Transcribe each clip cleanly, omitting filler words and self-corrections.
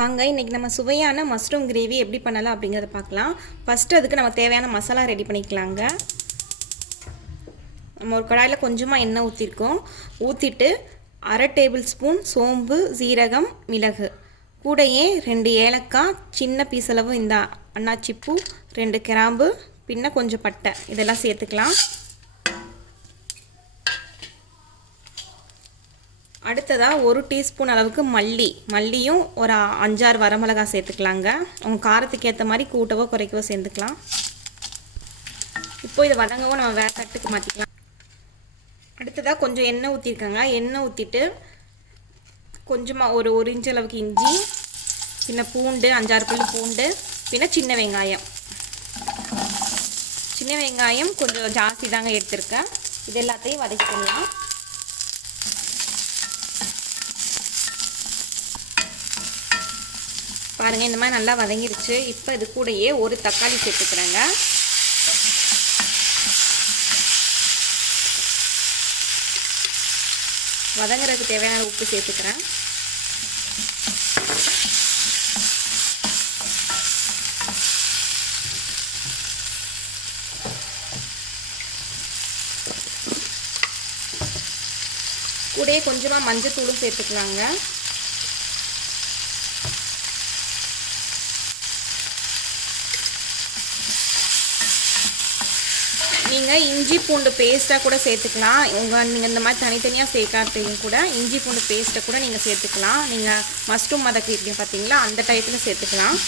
வாங்க இன்றைக்கி நம்ம சுவையான மஷ்ரூம் கிரேவி எப்படி பண்ணலாம் அப்படிங்கிறத பார்க்கலாம். ஃபஸ்ட்டு அதுக்கு நம்ம தேவையான மசாலா ரெடி பண்ணிக்கலாங்க. நம்ம ஒரு கடாயில் கொஞ்சமாக எண்ணெய் ஊற்றிருக்கோம். ஊற்றிட்டு 1/2 டேபிள் ஸ்பூன் சோம்பு, சீரகம், மிளகு, கூடையே 2 ஏலக்காய், சின்ன பீஸளவு இந்த அன்னாச்சிப்பூ, 2 கிராம்பு, பின்ன கொஞ்சம் பட்டை இதெல்லாம் சேர்த்துக்கலாம். அடுத்ததாக 1 டீஸ்பூன் அளவுக்கு மல்லியும் ஒரு 5-6 வரமிளகாய் சேர்த்துக்கலாங்க. உங்கள் காரத்துக்கு ஏற்ற மாதிரி கூட்டவோ குறைக்கவோ சேர்த்துக்கலாம். இப்போ இதை வதங்கவோ நம்ம வேறு தட்டுக்கு மாற்றிக்கலாம். அடுத்ததாக கொஞ்சம் எண்ணெய் ஊற்றிருக்காங்க. எண்ணெய் ஊற்றிட்டு கொஞ்சமாக ஒரு இன்ச் அளவுக்கு இஞ்சி, பின்ன பூண்டு 5-6 பல்லு பூண்டு, பின்ன சின்ன வெங்காயம் கொஞ்சம் ஜாஸ்தி தாங்க எடுத்திருக்கேன். இது எல்லாத்தையும் வதக்கிக்கலாம். பாருங்கள், இந்த மாதிரி நல்லா வதங்கிருச்சு. இப்போ இது கூடயே ஒரு தக்காளி சேர்த்துக்கிறேங்க. வதங்குறதுக்கு தேவையான உப்பு சேர்த்துக்கிறேன். கூடயே கொஞ்சமாக மஞ்சள் தூளும் சேர்த்துக்கலாங்க. நீங்கள் இஞ்சி பூண்டு பேஸ்ட்டாக கூட சேர்த்துக்கலாம். நீங்கள் இந்த மாதிரி தனித்தனியாக சேர்க்காத்தையும் கூட இஞ்சி பூண்டு பேஸ்ட்டை கூட நீங்கள் சேர்த்துக்கலாம். நீங்கள் மஷ்ரூம் மதக்கு இப்படி பார்த்தீங்களா, அந்த டைத்தில் சேர்த்துக்கலாம்.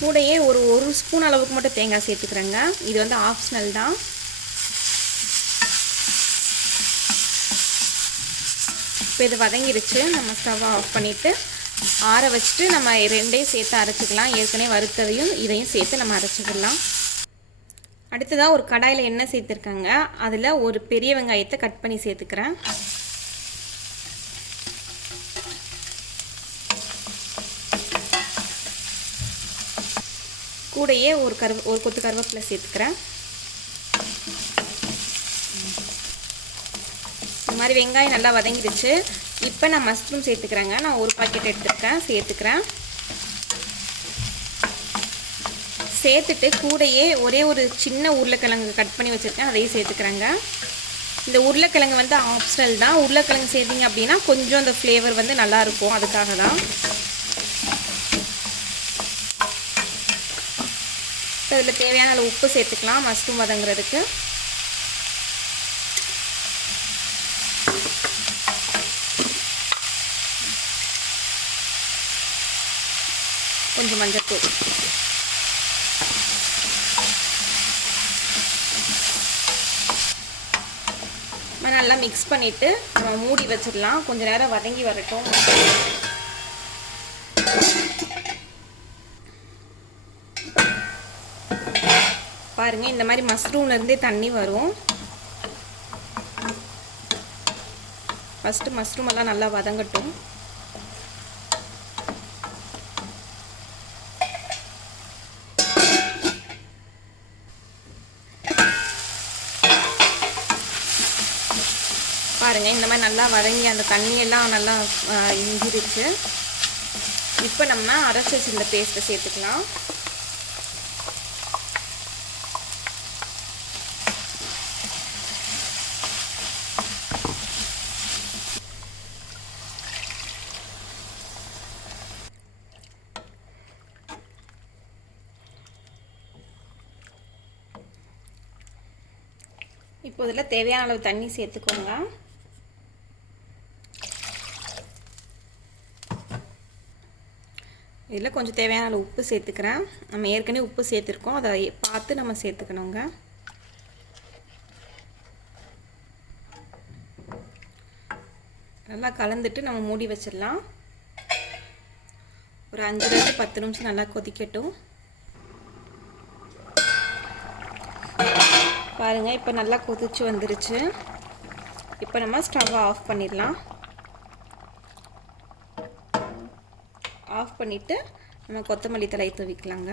கூடையே ஒரு ஸ்பூன் அளவுக்கு மட்டும் தேங்காய் சேர்த்துக்கிறேங்க. இது வந்து ஆப்ஷனல் தான். இப்போ இது வதங்கிருச்சு. நம்ம ஸ்டவ் ஆஃப் பண்ணிவிட்டு ஆற வச்சுட்டு நம்ம ரெண்டையும் சேர்த்து அரைச்சிக்கலாம். ஏற்கனவே வறுத்ததையும் இதையும் சேர்த்து நம்ம அரைச்சிக்கலாம். அடுத்ததாக ஒரு கடாயில் எண்ணெய் சேர்த்துருக்காங்க. அதில் ஒரு பெரிய வெங்காயத்தை கட் பண்ணி சேர்த்துக்கிறேன். கூடையே ஒரு கொத்து கருவேப்பிலை சேர்த்துக்கிறேன். இந்த மாதிரி வெங்காயம் நல்லா வதங்கிடுச்சு. இப்போ நான் மஷ்ரூம் சேர்த்துக்கிறேங்க. நான் ஒரு பாக்கெட் எடுத்துருக்கேன், சேர்த்துட்டு கூடையே ஒரு சின்ன உருளைக்கிழங்கு கட் பண்ணி வச்சுருக்கேன், அதையும் சேர்த்துக்கிறேங்க. இந்த உருளைக்கிழங்கு வந்து ஆப்ஷனல் தான். உருளைக்கிழங்கு சேர்த்திங்க அப்படின்னா கொஞ்சம் அந்த ஃப்ளேவர் வந்து நல்லாயிருக்கும், அதுக்காக தான். இதில் தேவையான அளவு உப்பு சேர்த்துக்கலாம் மஷ்ரூம் வதங்குறதுக்கு. கொஞ்சம் மஞ்சள்தூள். நல்லா மிக்ஸ் பண்ணிவிட்டு நம்ம மூடி வச்சிடலாம். கொஞ்சம் நேரம் வதங்கி வரட்டும். பாருங்கள், இந்த மாதிரி மஷ்ரூம்லேருந்தே தண்ணி வரும். ஃபஸ்ட்டு மஷ்ரூம் எல்லாம் நல்லா வதங்கட்டும். பாருங்கள், இந்த மாதிரி நல்லா வதங்கி அந்த தண்ணியெல்லாம் நல்லா இஞ்சிருச்சு. இப்போ நம்ம அரைச்சி வச்சிருந்த பேஸ்ட்டை சேர்த்துக்கலாம். இப்போ இதில் தேவையான அளவு தண்ணி சேர்த்துக்கோங்க. இதில் கொஞ்சம் தேவையான அளவு உப்பு சேர்த்துக்கிறேன். நம்ம ஏற்கனவே உப்பு சேர்த்துருக்கோம், அதை பார்த்து நம்ம சேர்த்துக்கணுங்க. நல்லா கலந்துட்டு நம்ம மூடி வச்சிடலாம். ஒரு 5-10 நிமிஷம் நல்லா கொதிக்கட்டும். பாருங்கள், இப்போ நல்லா கொதிச்சு வந்துருச்சு. இப்போ நம்ம ஸ்டவ்வை ஆஃப் பண்ணிடலாம். ஆஃப் பண்ணிவிட்டு நம்ம கொத்தமல்லி தழை தூவிக்கலாங்க.